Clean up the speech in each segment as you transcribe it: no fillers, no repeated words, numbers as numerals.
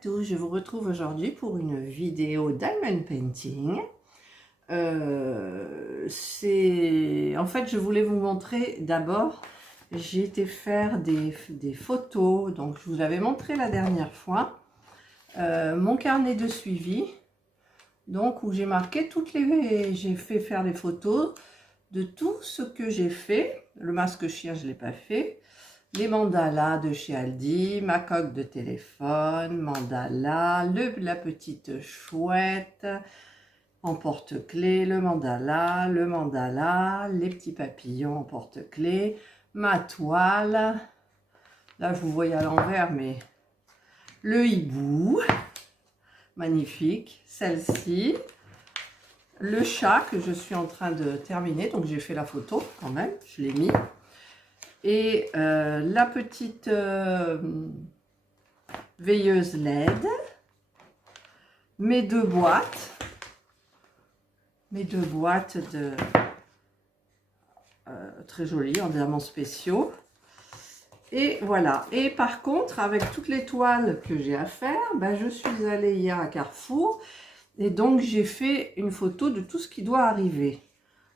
tous, je vous retrouve aujourd'hui pour une vidéo diamond painting. En fait, je voulais vous montrer d'abord, j'ai été faire des photos, donc je vous avais montré la dernière fois, mon carnet de suivi, donc où j'ai marqué j'ai fait faire des photos de tout ce que j'ai fait. Le masque chien, je ne l'ai pas fait. Les mandalas de chez Aldi, ma coque de téléphone, mandala, la petite chouette en porte-clés, le mandala, les petits papillons en porte-clés, ma toile, là je vous voyais à l'envers, mais le hibou, magnifique, celle-ci, le chat que je suis en train de terminer, donc j'ai fait la photo quand même, je l'ai mis. Et la petite veilleuse LED, mes deux boîtes de très jolies en diamants spéciaux. Et voilà. Et par contre, avec toutes les toiles que j'ai à faire, ben, je suis allée hier à Carrefour et donc j'ai fait une photo de tout ce qui doit arriver.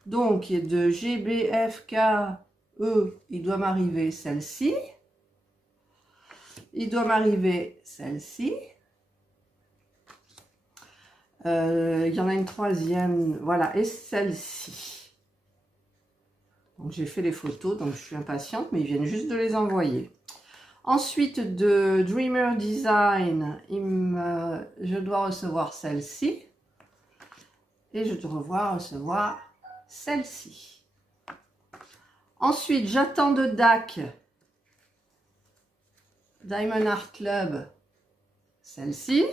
Donc de GBFK. Il doit m'arriver celle-ci. Il doit m'arriver celle-ci. Il y en a une troisième. Voilà. Et celle-ci. Donc j'ai fait les photos. Donc je suis impatiente. Mais ils viennent juste de les envoyer. Ensuite de Dreamer Design. Je dois recevoir celle-ci. Et je dois recevoir celle-ci. Ensuite, j'attends de DAC, Diamond Art Club, celle-ci.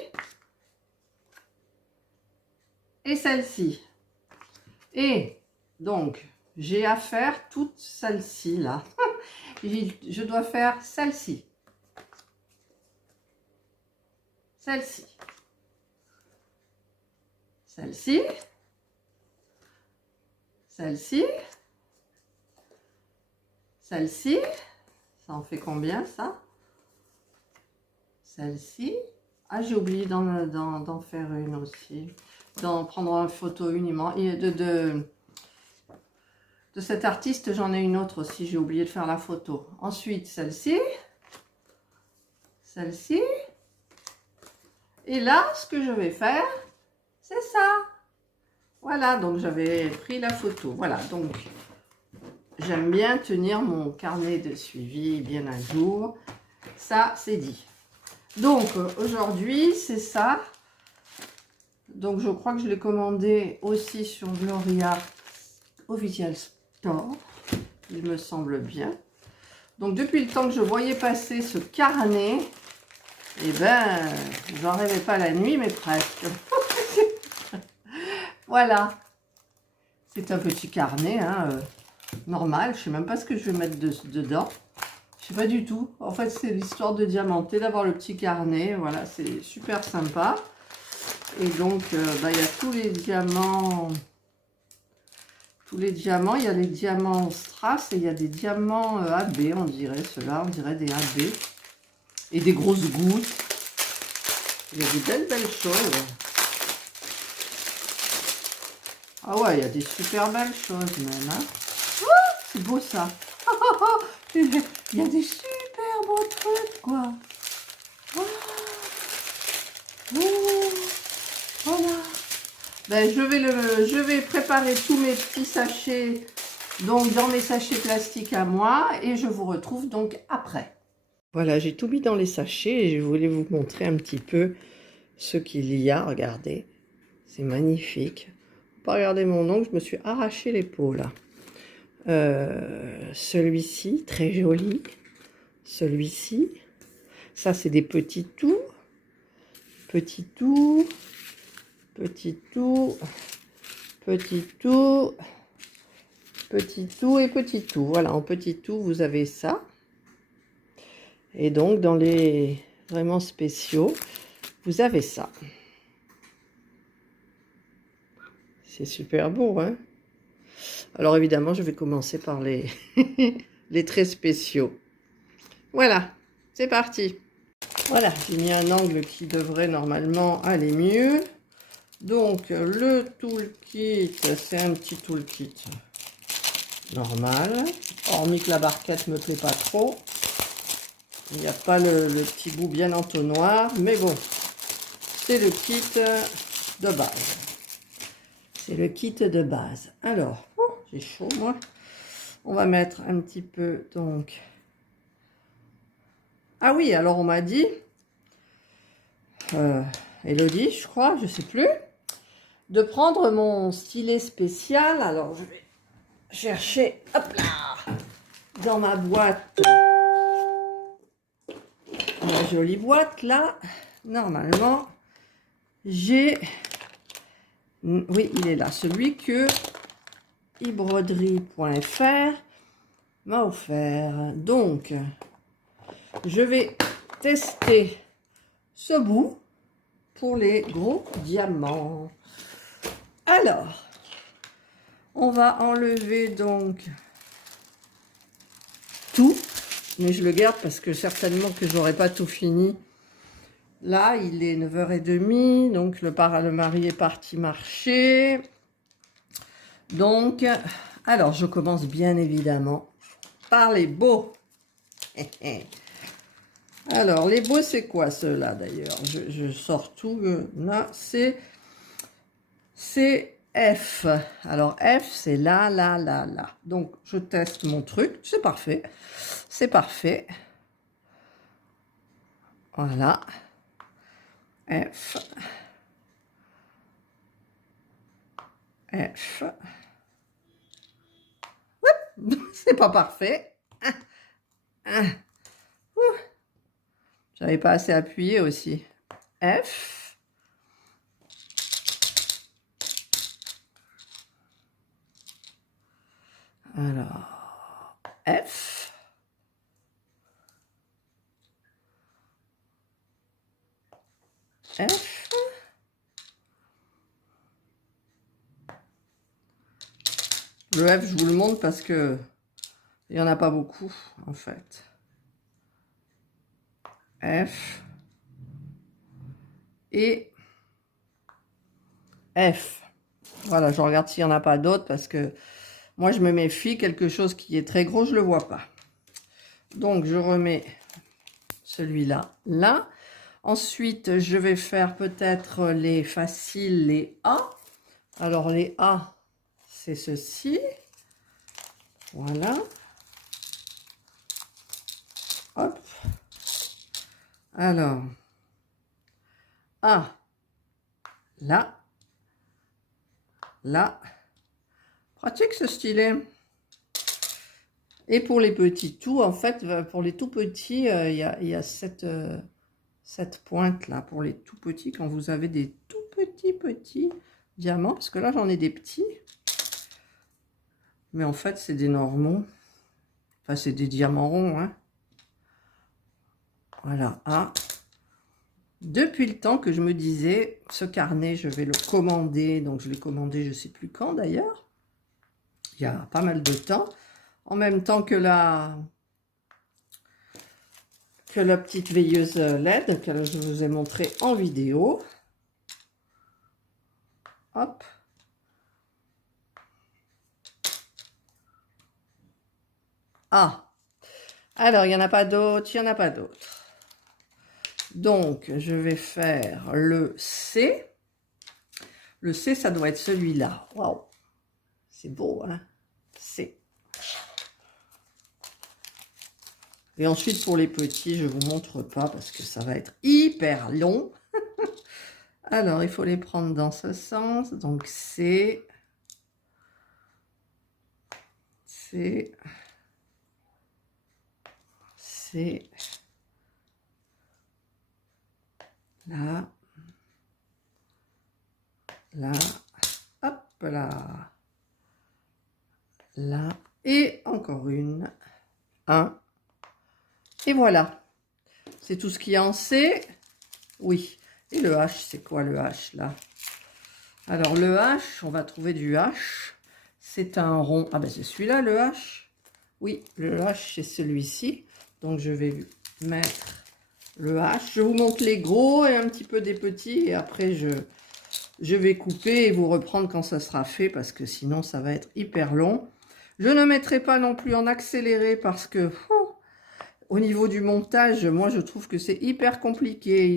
Et celle-ci. Et donc, j'ai à faire toutes celles-ci là. Je dois faire celle-ci. Celle-ci. Celle-ci. Celle-ci. Celle-ci, ça en fait combien ça? Celle-ci. Ah, j'ai oublié d'en faire une aussi. D'en prendre une photo uniment. Et de cet artiste, j'en ai une autre aussi. J'ai oublié de faire la photo. Ensuite, celle-ci. Celle-ci. Et là, ce que je vais faire, c'est ça. Voilà, donc j'avais pris la photo. Voilà, donc... J'aime bien tenir mon carnet de suivi bien à jour. Ça, c'est dit. Donc, aujourd'hui, c'est ça. Donc, je crois que je l'ai commandé aussi sur Gloria Official Store. Il me semble bien. Donc, depuis le temps que je voyais passer ce carnet, eh ben, j'en rêvais pas la nuit, mais presque. Voilà. C'est un petit carnet, hein. Normal, je sais même pas ce que je vais mettre dedans. Je sais pas du tout. En fait, c'est l'histoire de diamanter, d'avoir le petit carnet. Voilà, c'est super sympa. Et donc, bah, il y a tous les diamants. Tous les diamants. Il y a les diamants strass et il y a des diamants AB, on dirait. Ceux-là, on dirait des AB. Et des grosses gouttes. Il y a des belles choses. Ah ouais, il y a des super belles choses même, hein. C'est beau ça. Il y a des super beaux trucs quoi. Voilà. Ben, je vais préparer tous mes petits sachets donc dans mes sachets plastiques à moi et je vous retrouve donc après. Voilà, j'ai tout mis dans les sachets et je voulais vous montrer un petit peu ce qu'il y a. Regardez, c'est magnifique. Pas regarder mon ongle, je me suis arraché les peaux là. Celui-ci, très joli. Celui-ci. Ça, c'est des petits tout. Petit tout. Petit tout. Petit tout. Petit tout et petit tout. Voilà, en petit tout, vous avez ça. Et donc, dans les vraiment spéciaux, vous avez ça. C'est super beau, hein? Alors évidemment, je vais commencer par les très spéciaux. Voilà, c'est parti. Voilà, j'ai mis un angle qui devrait normalement aller mieux. Donc, le toolkit, c'est un petit toolkit normal. Hormis que la barquette me plaît pas trop. Il n'y a pas le petit bout bien entonnoir. Mais bon, c'est le kit de base. C'est le kit de base. Alors, j'ai chaud moi. On va mettre un petit peu donc. Ah oui, alors on m'a dit, Elodie, je crois, je sais plus, de prendre mon stylet spécial. Alors je vais chercher, hop là, dans ma boîte, ma jolie boîte là. Normalement, j'ai, oui, il est là, celui que ibroderie.fr m'a offert. Donc, je vais tester ce bout pour les gros diamants. Alors, on va enlever donc tout, mais je le garde parce que certainement que j'aurai pas tout fini. Là, il est 9h30, donc le mari est parti marcher. Donc, alors je commence bien évidemment par les beaux. Alors, les beaux, c'est quoi ceux-là d'ailleurs? Je sors tout. Là, c'est F. Alors, F, c'est là, là, là, là. Donc, je teste mon truc. C'est parfait. C'est parfait. Voilà. F. F. C'est pas parfait. J'avais pas assez appuyé aussi. F. Alors, F. F. Le F, je vous le montre parce que il n'y en a pas beaucoup, en fait. F. Et F. Voilà, je regarde s'il n'y en a pas d'autres parce que moi, je me méfie. Quelque chose qui est très gros, je ne le vois pas. Donc, je remets celui-là là. Ensuite, je vais faire peut-être les faciles, les A. Alors, les A, c'est ceci. Voilà. Hop. Alors, A. Là. Là. Pratique ce stylet. Et pour les petits tout, en fait, pour les tout petits, il y a cette pointe là, pour les tout petits, quand vous avez des tout petits diamants, parce que là j'en ai des petits, mais en fait c'est des normaux, enfin c'est des diamants ronds, hein. Voilà. Ah. Depuis le temps que je me disais, ce carnet je vais le commander, donc je l'ai commandé je sais plus quand d'ailleurs, il y a pas mal de temps, en même temps que la petite veilleuse LED que je vous ai montré en vidéo. Hop. Ah. Alors, il n'y en a pas d'autres, il n'y en a pas d'autres. Donc, je vais faire le C. Le C, ça doit être celui-là. Waouh. C'est beau, hein? C. Et ensuite, pour les petits, je ne vous montre pas parce que ça va être hyper long. Alors, il faut les prendre dans ce sens. Donc, C. C. C. Là. Là. Hop là. Là. Et encore une. Un. Et voilà. C'est tout ce qu'il y a en C. Oui. Et le H, c'est quoi le H là? Alors le H, on va trouver du H. C'est un rond. Ah ben c'est celui-là le H. Oui, le H c'est celui-ci. Donc je vais mettre le H. Je vous montre les gros et un petit peu des petits. Et après, je vais couper et vous reprendre quand ça sera fait. Parce que sinon, ça va être hyper long. Je ne mettrai pas non plus en accéléré parce que... au niveau du montage, moi, je trouve que c'est hyper compliqué.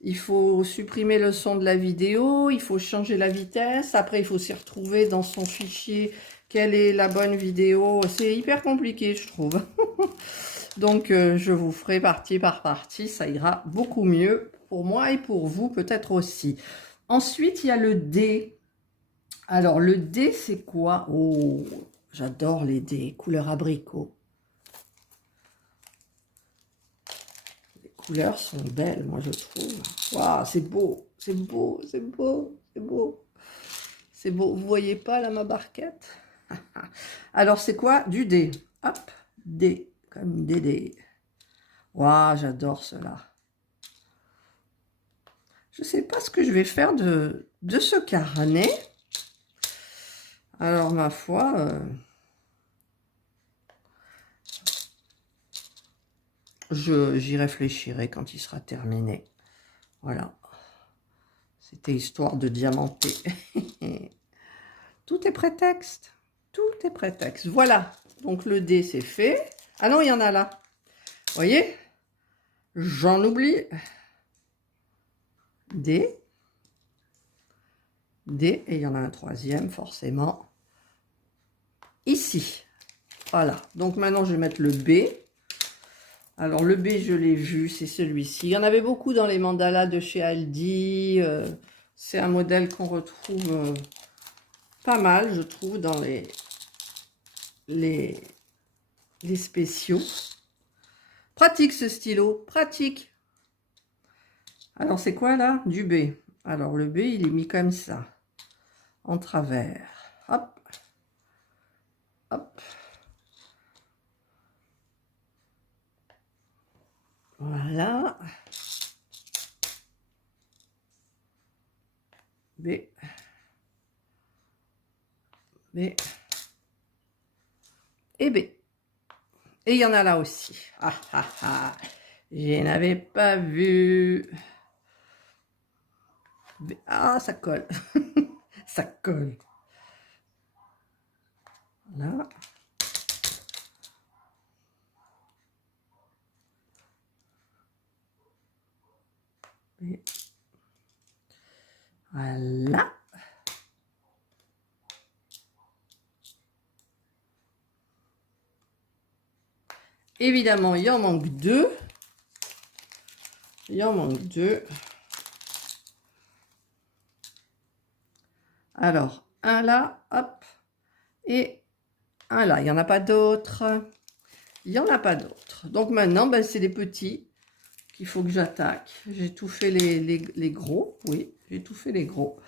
Il faut supprimer le son de la vidéo, il faut changer la vitesse. Après, il faut s'y retrouver dans son fichier. Quelle est la bonne vidéo? C'est hyper compliqué, je trouve. Donc, je vous ferai partie par partie. Ça ira beaucoup mieux pour moi et pour vous, peut-être aussi. Ensuite, il y a le D. Alors, le D, c'est quoi? Oh, j'adore les dés, couleur abricot. Les couleurs sont belles, moi, je trouve. Waouh, c'est beau, c'est beau, c'est beau, c'est beau. C'est beau. Vous voyez pas, là, ma barquette? Alors, c'est quoi? Du dé. Hop, dé, comme des dés. Waouh, j'adore cela. Je ne sais pas ce que je vais faire de ce carnet. Alors, ma foi, j'y réfléchirai quand il sera terminé. Voilà. C'était histoire de diamanter. Tout est prétexte. Tout est prétexte. Voilà. Donc, le dé, c'est fait. Ah non, il y en a là. Vous voyez? J'en oublie. D. D. Et il y en a un troisième, forcément. Ici. Voilà. Donc, maintenant, je vais mettre le B. Alors, le B, je l'ai vu, c'est celui-ci. Il y en avait beaucoup dans les mandalas de chez Aldi. C'est un modèle qu'on retrouve pas mal, je trouve, dans les spéciaux. Pratique, ce stylo. Pratique. Alors, c'est quoi, là? Du B. Alors, le B, il est mis comme ça. En travers. Hop. Hop. Voilà. B. B. Et B. Et il y en a là aussi. Ah, ah, ah. Je n'avais pas vu. B. Ah, ça colle. Ça colle. Là. Et voilà. Évidemment, il en manque deux. Il en manque deux. Alors, un là, hop, et un là. Il n'y en a pas d'autres. Il n'y en a pas d'autres. Donc maintenant, ben, c'est les petits qu'il faut que j'attaque. J'ai tout fait les gros. Oui, j'ai tout fait les gros.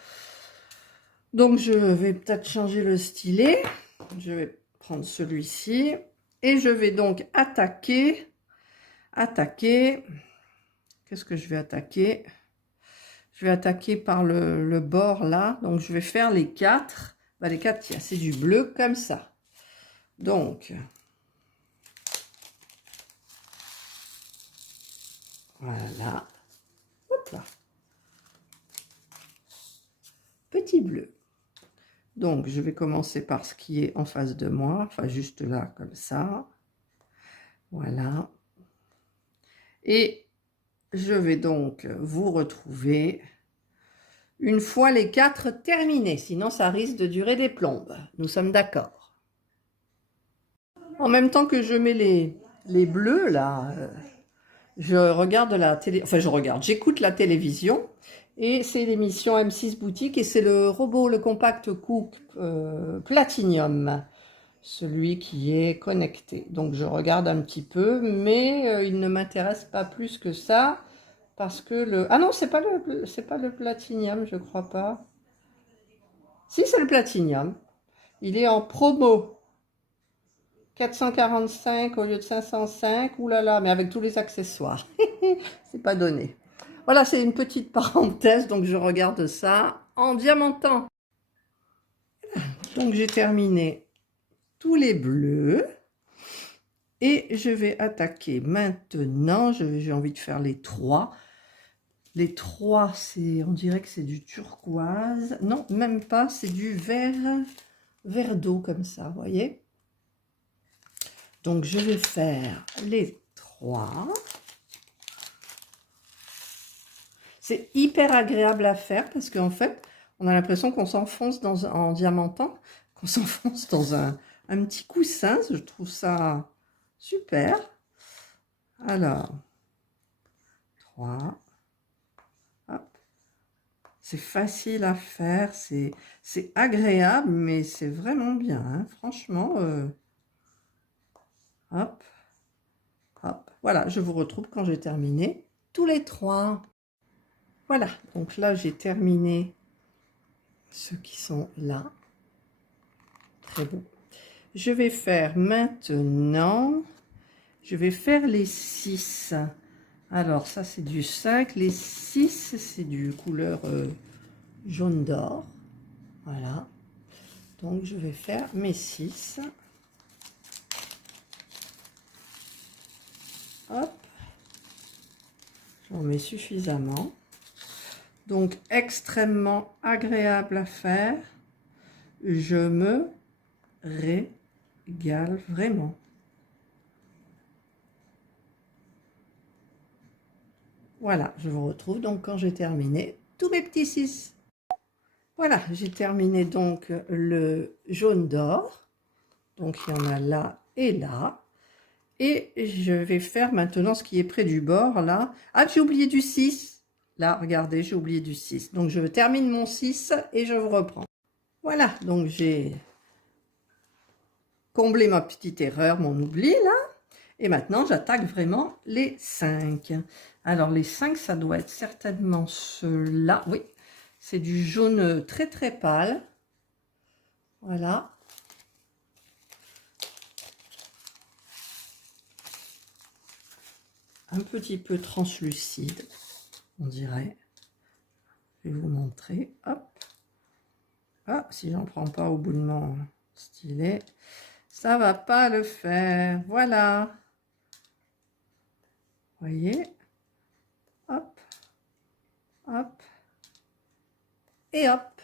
Donc, je vais peut-être changer le stylet. Je vais prendre celui-ci. Et je vais donc attaquer. Qu'est-ce que je vais attaquer? Je vais attaquer par le bord là. Donc, je vais faire les quatre. Ben, les quatre, tiens, c'est du bleu comme ça. Donc, voilà. Hop là. Petit bleu. Donc, je vais commencer par ce qui est en face de moi. Enfin, juste là, comme ça. Voilà. Et je vais donc vous retrouver une fois les quatre terminés. Sinon, ça risque de durer des plombes. Nous sommes d'accord. En même temps que je mets les bleus, là, je regarde la télé... Enfin, j'écoute la télévision. Et c'est l'émission M6 Boutique. Et c'est le robot, le Compact Cook Platinum. Celui qui est connecté. Donc, je regarde un petit peu. Mais il ne m'intéresse pas plus que ça. Parce que le... Ah non, c'est pas le Platinum, je crois pas. Si, c'est le Platinum. Il est en promo. 445 au lieu de 505. Ouh là là, mais avec tous les accessoires. C'est pas donné. Voilà, c'est une petite parenthèse. Donc, je regarde ça en diamantant. Donc, j'ai terminé tous les bleus. Et je vais attaquer maintenant, j'ai envie de faire les trois. Les trois, on dirait que c'est du turquoise. Non, même pas, c'est du vert d'eau comme ça, vous voyez. Donc, je vais faire les trois. C'est hyper agréable à faire parce qu'en fait, on a l'impression qu'on s'enfonce en diamantant, qu'on s'enfonce dans un petit coussin. Je trouve ça super. Alors, 3. C'est facile à faire, c'est agréable, mais c'est vraiment bien, hein. Franchement. Hop, hop. Voilà, je vous retrouve quand j'ai terminé tous les trois. Voilà, donc là, j'ai terminé ceux qui sont là. Très beau. Je vais faire maintenant, je vais faire les 6. Alors, ça, c'est du 5. Les 6, c'est du couleur jaune d'or. Voilà. Donc, je vais faire mes 6. Hop. J'en mets suffisamment. Donc, extrêmement agréable à faire. Je me régale vraiment. Voilà, je vous retrouve donc quand j'ai terminé tous mes petits 6. Voilà, j'ai terminé donc le jaune d'or. Donc, il y en a là et là. Et je vais faire maintenant ce qui est près du bord, là. Ah, j'ai oublié du 6. Là, regardez, j'ai oublié du 6. Donc, je termine mon 6 et je vous reprends. Voilà, donc j'ai comblé ma petite erreur, mon oubli, là. Et maintenant, j'attaque vraiment les 5. Alors, les 5, ça doit être certainement ceux-là. Oui, c'est du jaune très, très pâle. Voilà. Un petit peu translucide, on dirait. Je vais vous montrer. Hop. Ah, si j'en prends pas au bout de mon stylet, ça va pas le faire. Voilà. Voyez. Hop. Hop. Et hop.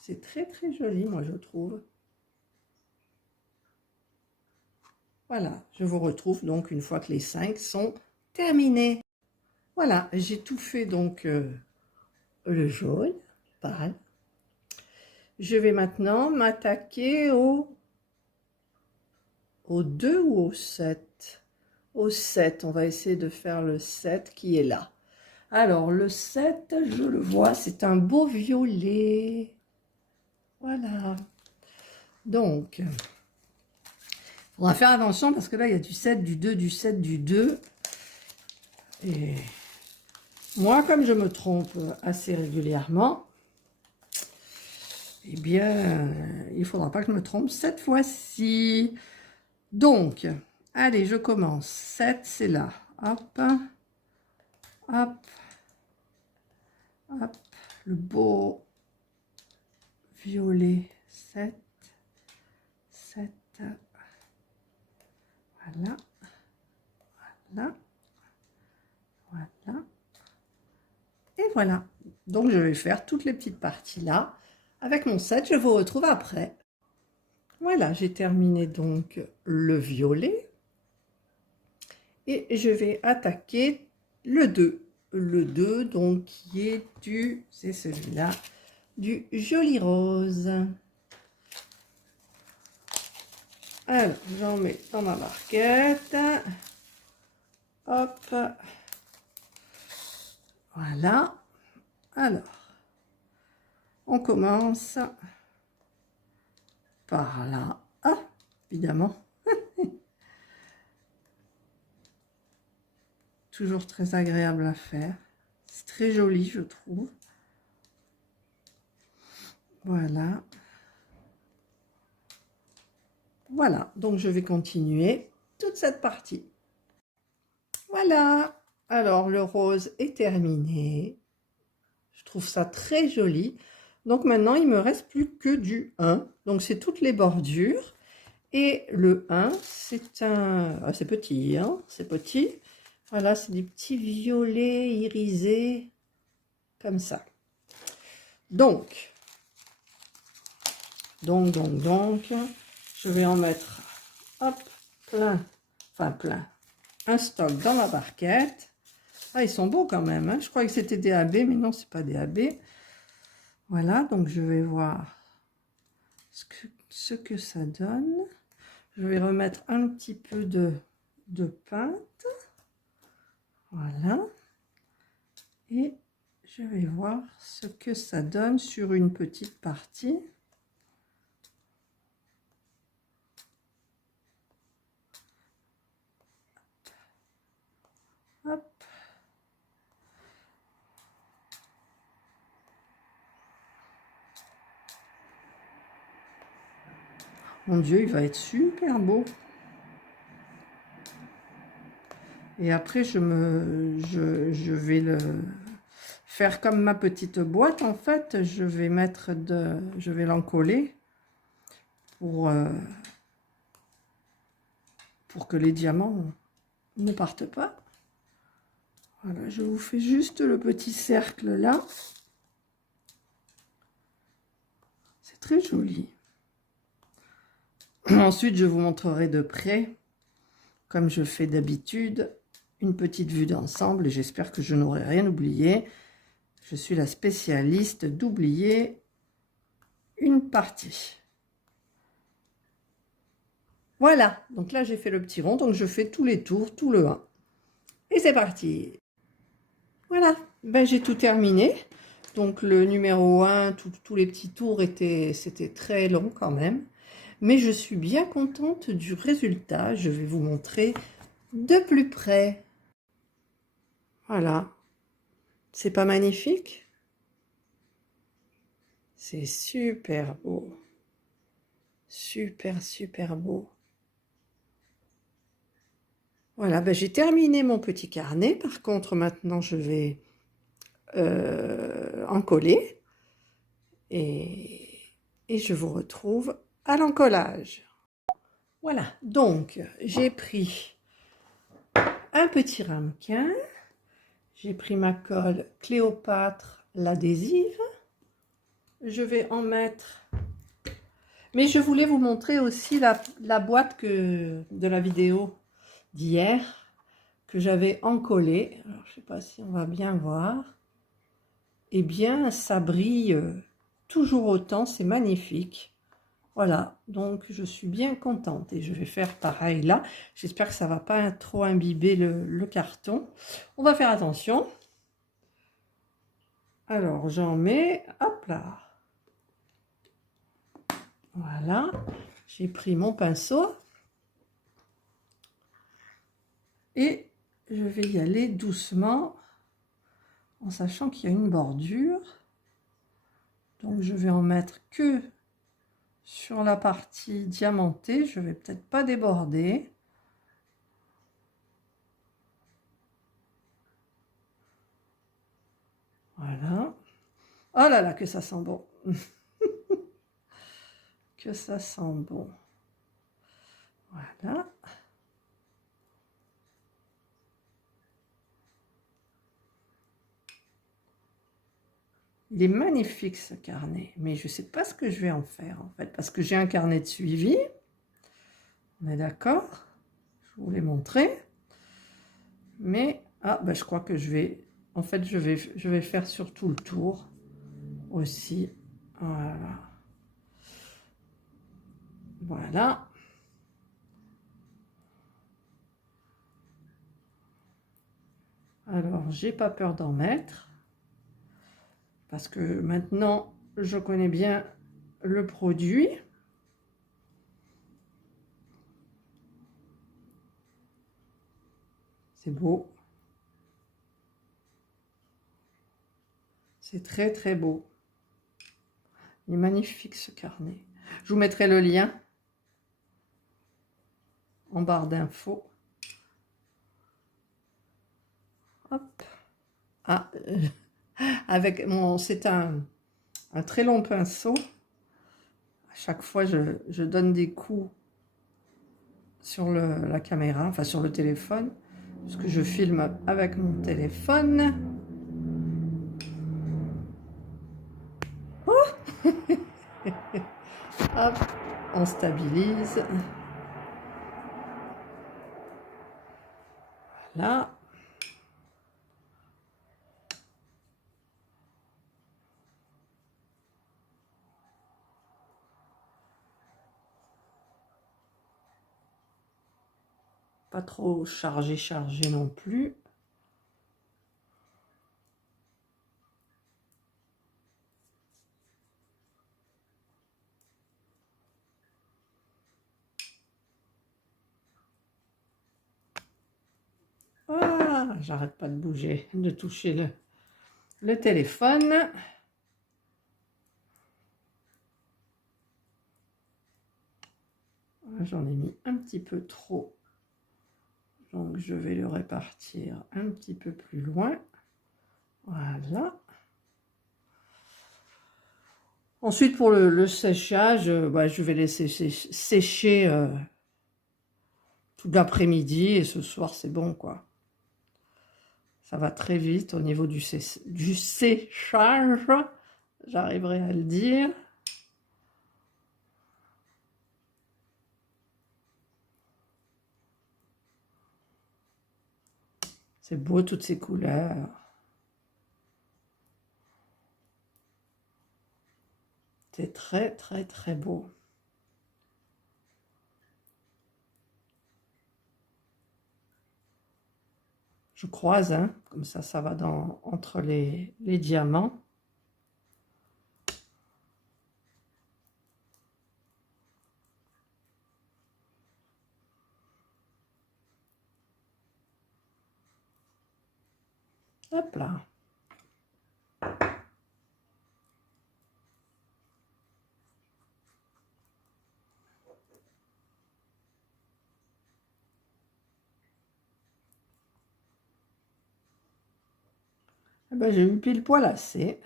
C'est très très joli, moi je trouve. Voilà, je vous retrouve donc une fois que les 5 sont terminés. Voilà, j'ai tout fait donc le jaune, pâle. Je vais maintenant m'attaquer au 2 ou au 7. Au 7, on va essayer de faire le 7 qui est là. Alors, le 7, je le vois, c'est un beau violet. Voilà. Donc, il faudra faire attention parce que là, il y a du 7, du 2, du 7, du 2. Et moi, comme je me trompe assez régulièrement, eh bien, il ne faudra pas que je me trompe cette fois-ci. Donc, allez, je commence. 7, c'est là. Hop, hop, hop. Le beau violet. 7, 7. Voilà. Voilà. Voilà. Et voilà. Donc, je vais faire toutes les petites parties là. Avec mon 7, je vous retrouve après. Voilà, j'ai terminé donc le violet. Et je vais attaquer le 2. Le 2, donc, qui est c'est celui-là, du joli rose. Alors, j'en mets dans ma barquette. Hop. Voilà. Alors, on commence par là. Ah, évidemment. Toujours très agréable à faire. C'est très joli, je trouve. Voilà. Voilà, donc je vais continuer toute cette partie. Voilà. Alors, le rose est terminé. Je trouve ça très joli. Donc maintenant, il me reste plus que du 1. Donc, c'est toutes les bordures. Et le 1, c'est un... Ah, c'est petit, hein, c'est petit. Voilà, c'est des petits violets irisés, comme ça. Donc, je vais en mettre, hop, plein, enfin plein, un stock dans ma barquette. Ah, ils sont beaux quand même, hein. Je croyais que c'était des AB, mais non, c'est pas des AB. Voilà, donc je vais voir ce que ça donne. Je vais remettre un petit peu de peinture. Voilà. Et je vais voir ce que ça donne sur une petite partie. Hop. Mon Dieu, il va être super beau. Et après, je vais le faire comme ma petite boîte. En fait, je vais l'encoller pour que les diamants ne partent pas. Voilà, je vous fais juste le petit cercle là. C'est très joli. Ensuite, je vous montrerai de près, comme je fais d'habitude, une petite vue d'ensemble et j'espère que je n'aurai rien oublié. Je suis la spécialiste d'oublier une partie. Voilà, donc là j'ai fait le petit rond, donc je fais tous les tours, tout le 1. Et c'est parti. Voilà, ben, j'ai tout terminé. Donc le numéro 1, tous les petits tours, c'était très long quand même. Mais je suis bien contente du résultat. Je vais vous montrer de plus près. Voilà. C'est pas magnifique? C'est super beau. Super, super beau. Voilà, ben j'ai terminé mon petit carnet. Par contre, maintenant, je vais en coller. Et je vous retrouve à l'encollage. Voilà, donc j'ai pris un petit ramequin. J'ai pris ma colle Cléopâtre, l'adhésive. Je vais en mettre... Mais je voulais vous montrer aussi la boîte de la vidéo d'hier que j'avais encollée. Alors, je ne sais pas si on va bien voir. Eh bien, ça brille toujours autant, c'est magnifique. Voilà, donc je suis bien contente et je vais faire pareil là. J'espère que ça ne va pas trop imbiber le carton. On va faire attention. Alors, j'en mets, hop là. Voilà, j'ai pris mon pinceau. Et je vais y aller doucement, en sachant qu'il y a une bordure. Donc, je vais en mettre que sur la partie diamantée. Je vais peut-être pas déborder. Voilà. Oh là là, que ça sent bon. Que ça sent bon. Voilà. Il est magnifique ce carnet, mais je ne sais pas ce que je vais en faire en fait, parce que j'ai un carnet de suivi. On est d'accord? Je vous l'ai montré. Mais, ah, ben, je crois que je vais, en fait, je vais faire sur tout le tour aussi. Voilà. Voilà. Alors, j'ai pas peur d'en mettre. Parce que maintenant, je connais bien le produit. C'est beau. C'est très, très beau. Il est magnifique ce carnet. Je vous mettrai le lien en barre d'infos. Hop. Ah, avec mon... C'est un très long pinceau. À chaque fois, je donne des coups sur la caméra, enfin sur le téléphone, parce que je filme avec mon téléphone. Oh hop, on stabilise. Voilà. Pas trop chargé non plus. Ah, j'arrête pas de bouger, de toucher le téléphone. J'en ai mis un petit peu trop. Donc, je vais le répartir un petit peu plus loin. Voilà. Ensuite, pour le séchage, je vais laisser sécher tout l'après-midi. Et ce soir, c'est bon, quoi. Ça va très vite au niveau du séchage. J'arriverai à le dire. C'est beau, toutes ces couleurs. C'est très, très, très beau. Je croise, hein, comme ça va entre les diamants. Hop là. Eh ben, j'ai eu pile poil assez.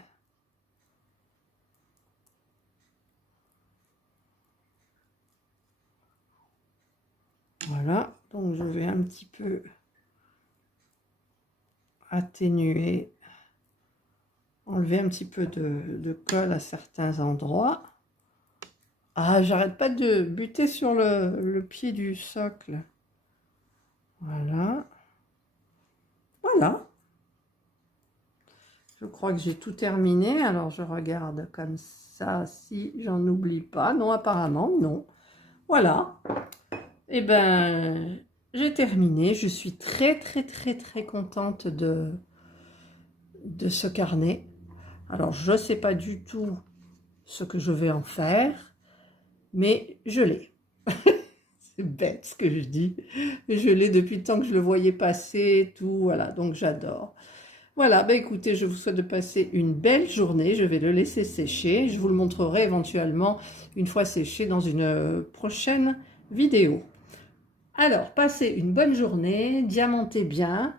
Voilà, donc je vais un petit peu atténuer, enlever un petit peu de colle à certains endroits. Ah, j'arrête pas de buter sur le pied du socle. Voilà. Voilà. Je crois que j'ai tout terminé. Alors, je regarde comme ça, si j'en oublie pas. Non, apparemment, non. Voilà. Eh ben, j'ai terminé. Je suis très, très, très, très contente de ce carnet. Alors, je ne sais pas du tout ce que je vais en faire, mais je l'ai. C'est bête ce que je dis. Je l'ai depuis le temps que je le voyais passer, tout, voilà, donc j'adore. Voilà, bah écoutez, je vous souhaite de passer une belle journée. Je vais le laisser sécher. Je vous le montrerai éventuellement une fois séché dans une prochaine vidéo. Alors, passez une bonne journée, diamantez bien.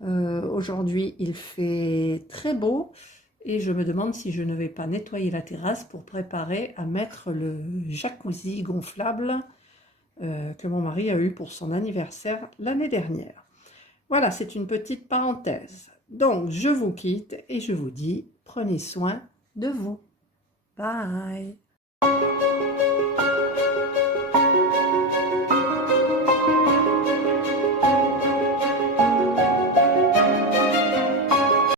Aujourd'hui, il fait très beau et je me demande si je ne vais pas nettoyer la terrasse pour préparer à mettre le jacuzzi gonflable que mon mari a eu pour son anniversaire l'année dernière. Voilà, c'est une petite parenthèse. Donc, je vous quitte et je vous dis, prenez soin de vous. Bye!